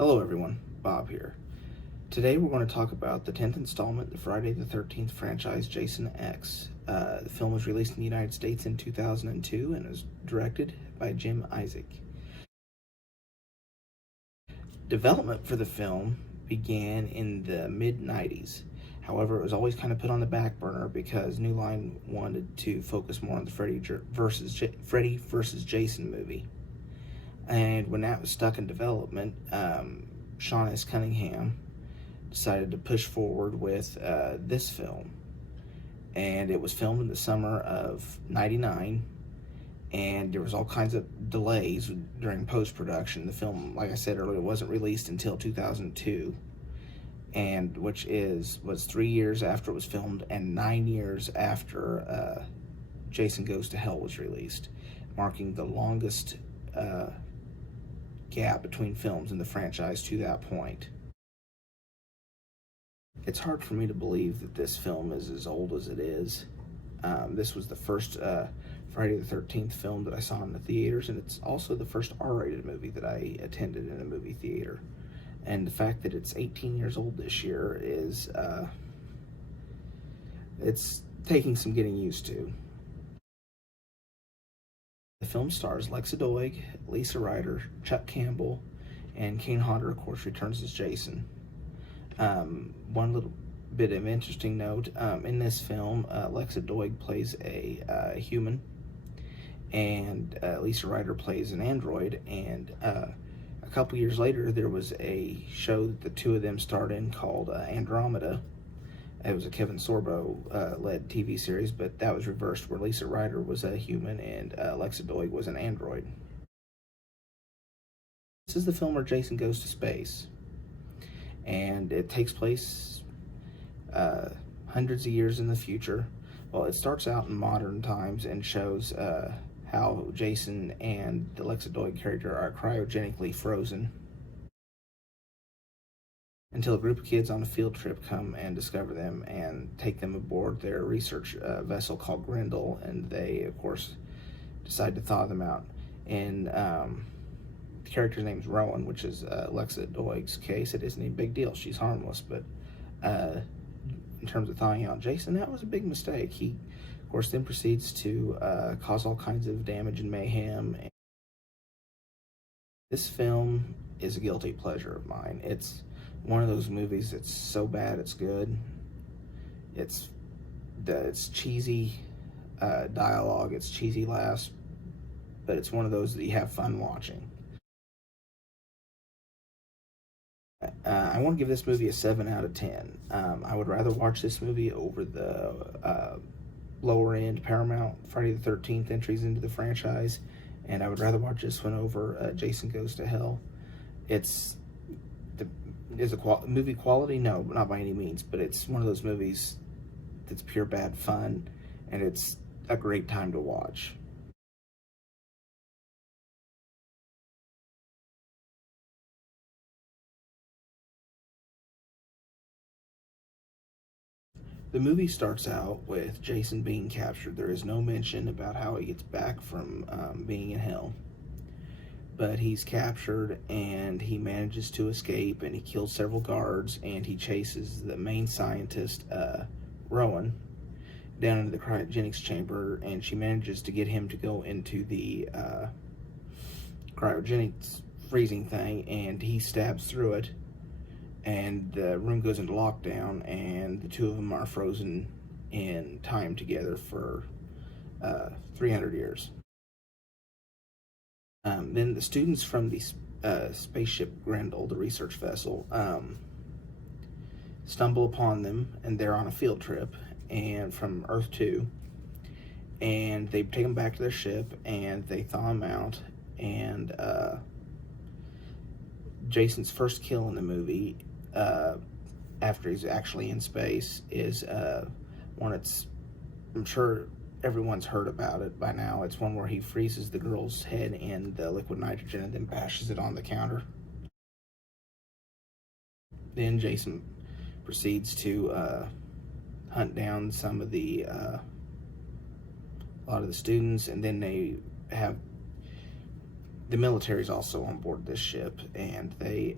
Hello everyone, Bob here. Today we're going to talk about the 10th installment of the Friday the 13th franchise, Jason X. The film was released in the United States in 2002 and was directed by Jim Isaac. Development for the film began in the mid-90s. However, it was always kind of put on the back burner because New Line wanted to focus more on the Freddy versus Jason movie. And when that was stuck in development, Sean S. Cunningham decided to push forward with this film. And it was filmed in the summer of '99, and there was all kinds of delays during post-production. The film, like I said earlier, wasn't released until 2002, and which was 3 years after it was filmed and 9 years after Jason Goes to Hell was released, marking the longest gap between films in the franchise to that point. It's hard for me to believe that this film is as old as it is. This was the first Friday the 13th film that I saw in the theaters, and it's also the first R-rated movie that I attended in a movie theater. And the fact that it's 18 years old this year is, it's taking some getting used to. The film stars Lexa Doig, Lisa Ryder, Chuck Campbell, and Kane Hodder, of course, returns as Jason. One little bit of interesting note, in this film, Lexa Doig plays a human, and Lisa Ryder plays an android, and a couple years later there was a show that the two of them starred in called Andromeda. It was a Kevin Sorbo led TV series, but that was reversed, where Lisa Ryder was a human and Lexa Doig was an android. This is the film where Jason goes to space, and it takes place hundreds of years in the future. Well, it starts out in modern times and shows how Jason and the Lexa Doig character are cryogenically frozen until a group of kids on a field trip come and discover them and take them aboard their research vessel called Grendel, and they, of course, decide to thaw them out. And the character's name is Rowan, which is Lexa Doig's case. It isn't a big deal. She's harmless, but in terms of thawing out Jason, that was a big mistake. He, of course, then proceeds to cause all kinds of damage and mayhem. This film is a guilty pleasure of mine. It's one of those movies that's so bad it's good. It's cheesy dialogue, it's cheesy laughs, but it's one of those that you have fun watching. I want to give this movie a 7 out of 10. I would rather watch this movie over the lower end Paramount Friday the 13th entries into the franchise, and I would rather watch this one over Jason Goes to Hell. Is a movie quality? No, not by any means, but it's one of those movies that's pure bad fun, and it's a great time to watch. The movie starts out with Jason being captured. There is no mention about how he gets back from being in hell. But he's captured, and he manages to escape, and he kills several guards, and he chases the main scientist, Rowan, down into the cryogenics chamber, and she manages to get him to go into the cryogenics freezing thing, and he stabs through it, and the room goes into lockdown, and the two of them are frozen in time together for 300 years. Then the students from the spaceship Grendel, the research vessel, stumble upon them, and they're on a field trip and from Earth 2, and they take them back to their ship, and they thaw them out, and Jason's first kill in the movie, after he's actually in space, is one that's, I'm sure everyone's heard about it by now. It's one where he freezes the girl's head in the liquid nitrogen and then bashes it on the counter. Then Jason proceeds to hunt down some of the a lot of the students, and then they have the military is also on board this ship, and they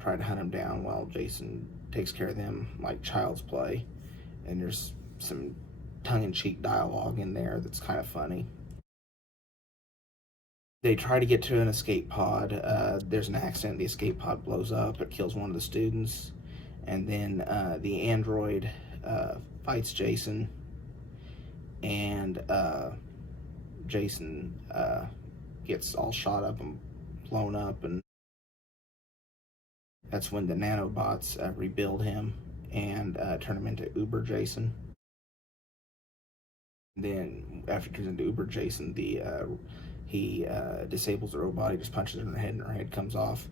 try to hunt him down while Jason takes care of them like child's play. And there's some tongue-in-cheek dialogue in there that's kind of funny. They try to get to an escape pod. There's an accident. The escape pod blows up. It kills one of the students. And then the android fights Jason. And Jason gets all shot up and blown up. And that's when the nanobots rebuild him and turn him into Uber Jason. Then after he turns into Uber Jason, he disables the robot. He just punches her in the head, and her head comes off.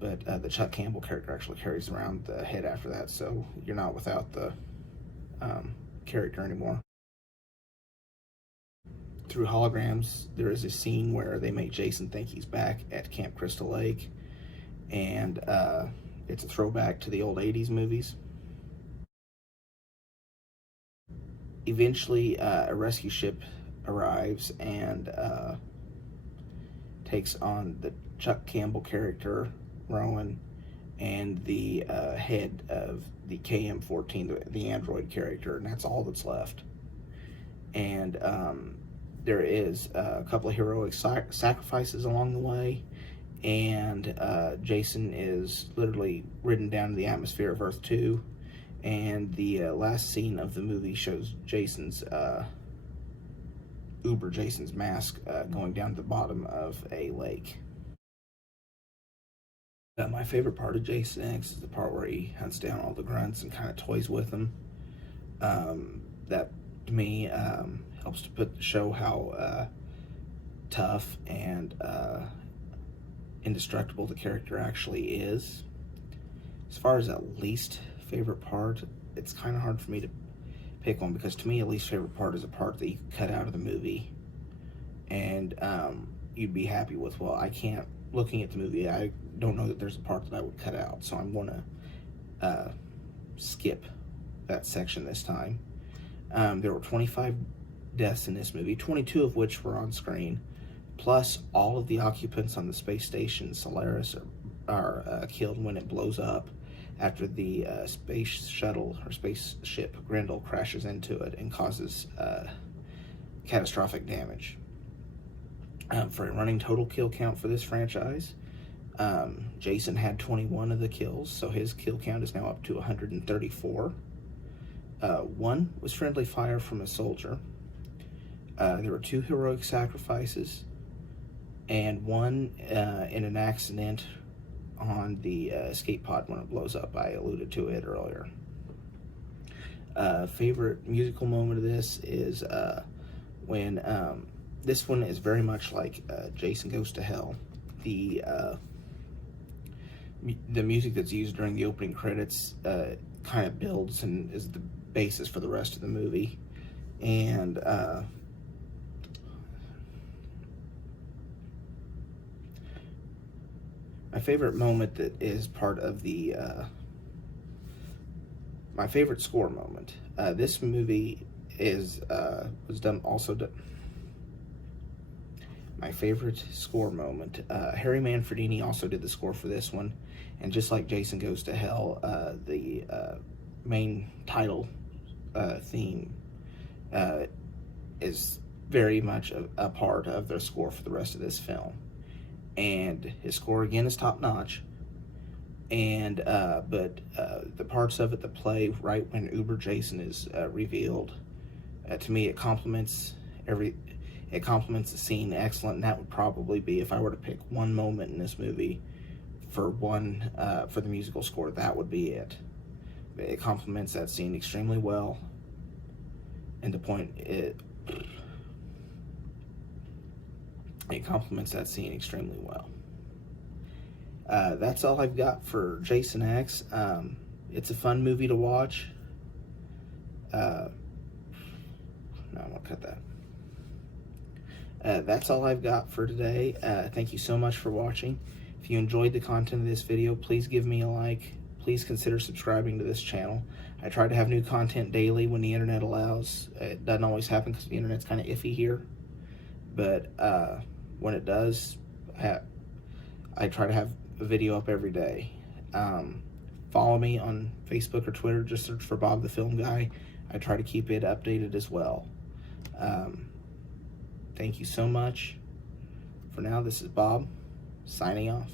But the Chuck Campbell character actually carries around the head after that, so you're not without the character anymore. Through holograms, there is a scene where they make Jason think he's back at Camp Crystal Lake, and it's a throwback to the old 80s movies. Eventually, a rescue ship arrives and takes on the Chuck Campbell character, Rowan, and the head of the KM-14, the android character, and that's all that's left. And there is a couple of heroic sacrifices along the way, and Jason is literally ridden down to the atmosphere of Earth 2, and the last scene of the movie shows Jason's Uber Jason's mask going down to the bottom of a lake. My favorite part of Jason X is the part where he hunts down all the grunts and kind of toys with them. That, to me, helps to show how tough and indestructible the character actually is. As far as a least favorite part, it's kind of hard for me to pick one, because to me, a least favorite part is a part that you could cut out of the movie and you'd be happy with. Well, I can't, looking at the movie, I don't know that there's a part that I would cut out, so I'm going to skip that section this time. There were 25 deaths in this movie, 22 of which were on screen, plus all of the occupants on the space station Solaris are killed when it blows up after the space shuttle or spaceship Grendel crashes into it and causes catastrophic damage. For a running total kill count for this franchise, Jason had 21 of the kills, so his kill count is now up to 134. One was friendly fire from a soldier. There were 2 heroic sacrifices, and one in an accident on the escape pod when it blows up. I alluded to it earlier. Favorite musical moment of this is when this one is very much like Jason Goes to Hell. The music that's used during the opening credits kind of builds and is the basis for the rest of the movie. And my favorite moment that is part of the my favorite score moment. This movie was done. My favorite score moment. Harry Manfredini also did the score for this one, and just like Jason Goes to Hell, the main title theme is very much a part of their score for the rest of this film. And his score again is top notch. And but the parts of it that play right when Uber Jason is revealed, to me, it complements the scene excellent. And that would probably be, if I were to pick one moment in this movie for the musical score, that would be it. It complements that scene extremely well. And the point it complements that scene extremely well. That's all I've got for Jason X. It's a fun movie to watch. No, I'm gonna cut that. That's all I've got for today. Thank you so much for watching. If you enjoyed the content of this video, please give me a like. Please consider subscribing to this channel. I try to have new content daily when the internet allows. It doesn't always happen because the internet's kind of iffy here. But when it does, I try to have a video up every day. Follow me on Facebook or Twitter. Just search for Bob the Film Guy. I try to keep it updated as well. Thank you so much. For now, this is Bob, signing off.